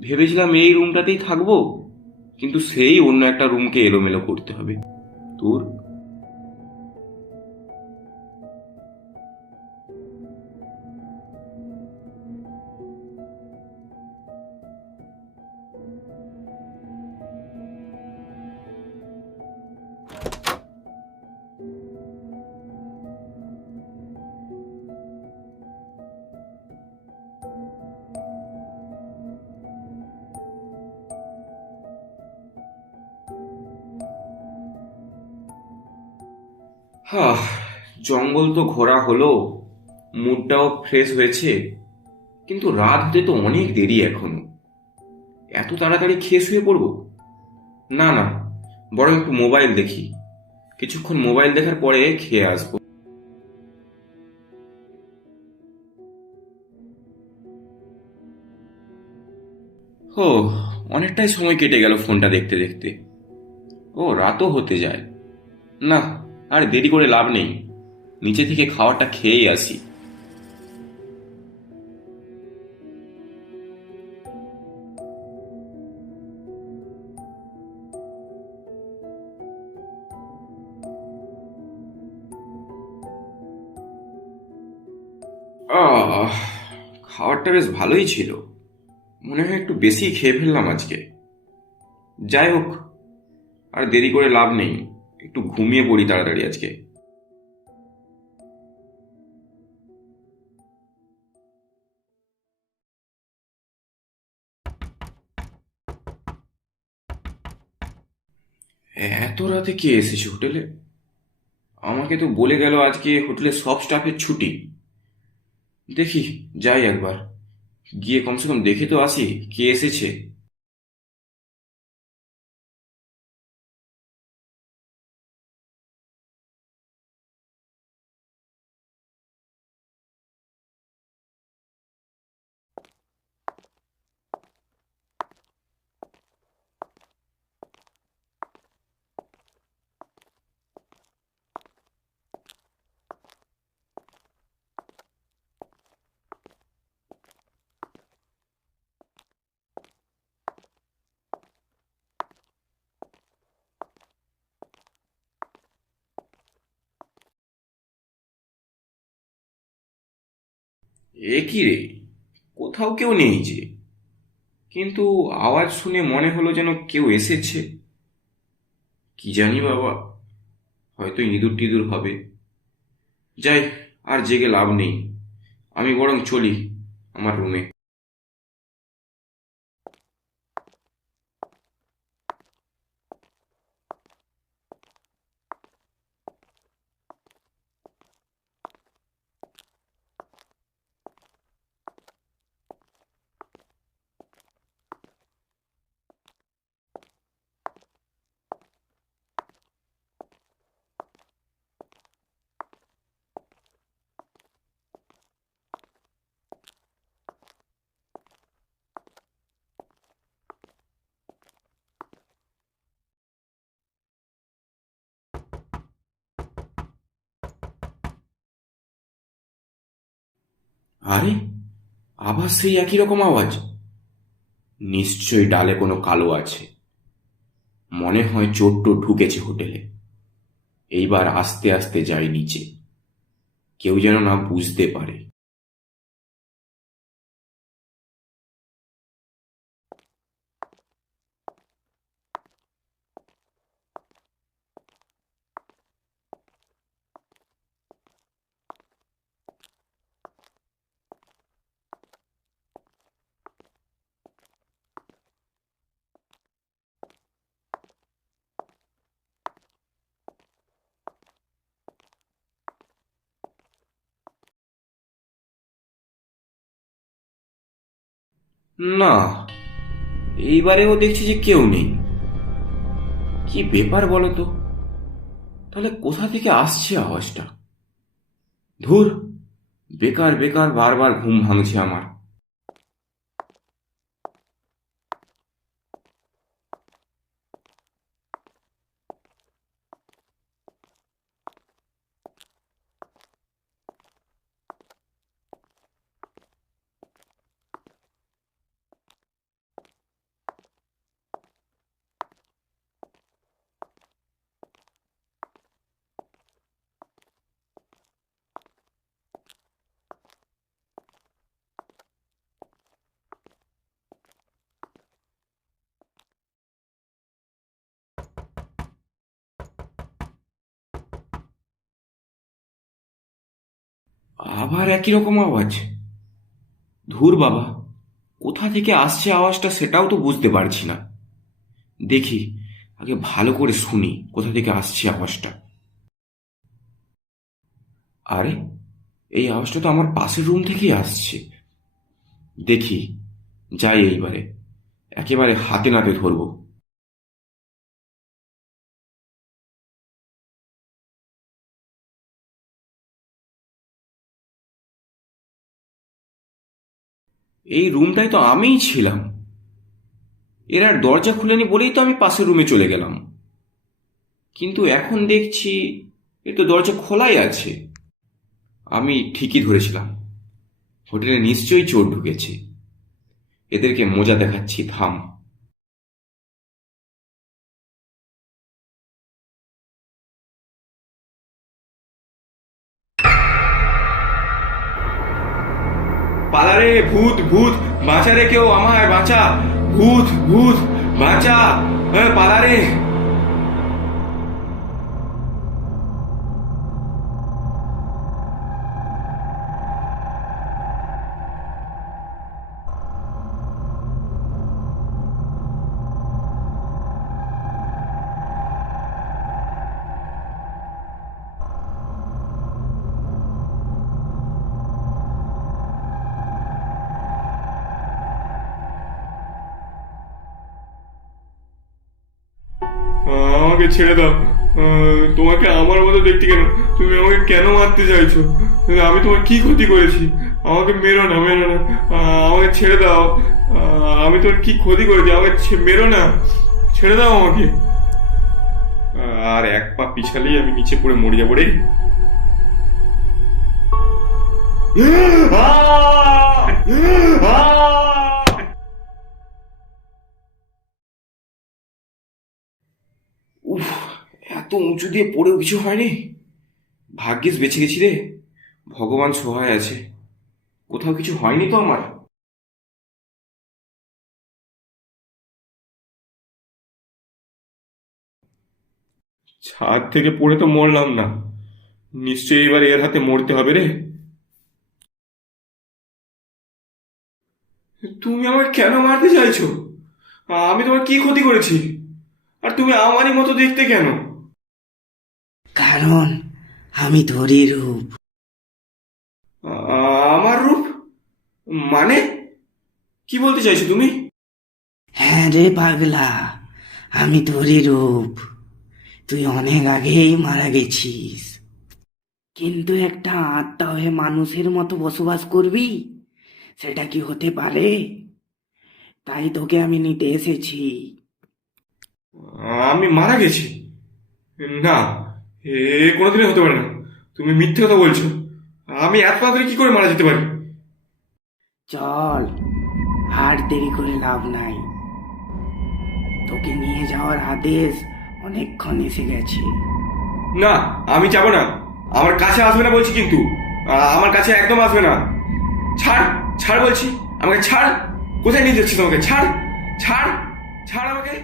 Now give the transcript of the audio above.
ভেবেছিলাম এই রুমটাতেই থাকবো, কিন্তু সেই অন্য একটা রুমকে এলোমেলো করতে হবে। তোর হা, জঙ্গল তো ঘোরা হলো, মুডটাও ফ্রেশ হয়েছে, কিন্তু রাত হতে তো অনেক দেরি এখনো। এত তাড়াতাড়ি খেয়ে শুয়ে পড়বো? না না, বরং একটু মোবাইল দেখি। কিছুক্ষণ মোবাইল দেখার পরে খেয়ে আসবো। ও, অনেকটাই সময় কেটে গেল ফোনটা দেখতে দেখতে। ও, রাতও হতে যায়। না, আর দেরি করে লাভ নেই, নিচে থেকে খাবারটা খেয়েই আসি। আহ, খাবারটা বেশ ভালোই ছিল। মনে হয় একটু বেশি খেয়ে ফেললাম আজকে। যাই হোক, আর দেরি করে লাভ নেই, একটু ঘুমিয়ে পড়ি তাড়াতাড়ি আজকে। এত রাতে কে এসেছে হোটেলে? আমাকে তো বলে গেল আজকে হোটেলের সব স্টাফের ছুটি। দেখি, যাই একবার, গিয়ে কমসে কম দেখে তো আসি কে এসেছে। এ কি রে, কোথাও কেউ নেই যে, কিন্তু আওয়াজ শুনে মনে হলো যেন কেউ এসেছে। কি জানি বাবা, হয়তো ইঁদুর টিঁদুর হবে। যাই, আর জেগে লাভ নেই, আমি বরং চলি আমার রুমে। আরে, আবার সেই একই রকম আওয়াজ। নিশ্চয়ই ডালে কোনো কালো আছে। মনে হয় চোর টোর ঢুকেছে হোটেলে। এইবার আস্তে আস্তে যাই নিচে, কেউ যেন না বুঝতে পারে। না, এইবারেও দেখছি যে কেউ নেই। কি ব্যাপার বলো তো? তাহলে কোথা থেকে আসছে আওয়াজটা? ধুর, বেকার বেকার বারবার ঘুম ভাঙছে আমার। আবার একই রকম আওয়াজ। ধুর বাবা, কোথা থেকে আসছে আওয়াজটা সেটাও তো বুঝতে পারছি না। দেখি, আগে ভালো করে শুনি কোথা থেকে আসছে আওয়াজটা। আরে, এই আওয়াজটা তো আমার পাশের রুম থেকেই আসছে। দেখি, যাই এইবারে, একেবারে হাতে নাতে ধরবো। এই রুমটায় তো আমিই ছিলাম। এর আর দরজা খুলেনি বলেই তো আমি পাশের রুমে চলে গেলাম। কিন্তু এখন দেখছি এ তো দরজা খোলাই আছে। আমি ঠিকই ধরেছিলাম, হোটেলে নিশ্চয়ই চোর ঢুকেছে। এদেরকে মজা দেখাচ্ছি, থাম। পালারে, ভূত ভূত, বাঁচা রে, কেউ আমায় বাঁচা। ভূত ভূত, বাঁচা, পালারে। আমাকে ছেড়ে দাও। তোমাকে আমার মতো দেখতে কেন? তুমি আমাকে কেন মারতে চাইছো? আমি তোমার কি ক্ষতি করেছি? আমাকে মেরো না, মেরো না। আমাকে ছেড়ে দাও। আমি তোমার কি ক্ষতি করেছি? আমাকে মেরো না, ছেড়ে দাও আমাকে। আর এক পা পিছালেই আমি নিচে পড়ে মরে যাবো রে। উফ, এত উঁচু দিয়ে পড়েও কিছু হয়নি। ভাগ্যিস বেঁচে গেছি রে। ভগবান সহায় আছে। কোথাও কিছু হয়নি তো আমার? ছাদ থেকে পড়ে তো মরলাম না, নিশ্চয়ই এবার এর হাতে মরতে হবে রে। তুমি আমাকে কেন মারতে চাইছো? আমি তোমার কি ক্ষতি করেছি? আর তুমি আমারই মতো দেখতে কেন? কারণ আমি ধরি রূপ। আমার রূপ? মানে, কি বলতে চাইছো তুমি? হ্যাঁ রে পাগলা, আমি ধরি রূপ। তুই অনেক আগেই মারা গেছিস, কিন্তু একটা আত্মা হয়ে মানুষের মতো বসবাস করবি, সেটা কি হতে পারে? তাই তোকে আমি নিতে এসেছি। আমি মারা গেছি? না, এ কোনোদিনই হতে পারে না। তুমি মিথ্যে কথা বলছো। আমি এত তাড়াতাড়ি কি করে মারা যেতে পারি? চল, আর দেরি করে লাভ নাই। তোকে নিয়ে যাওয়ার আদেশ অনেকক্ষণ এসে গেছে। না, আমি যাবো না। আমার কাছে আসবে না বলছি কিন্তু। আমার কাছে একদম আসবে না। ছাড়, ছাড় বলছি, আমাকে ছাড়। কোথায় নিয়ে যাচ্ছিস? আমাকে ছাড়, ছাড়, ছাড় আমাকে।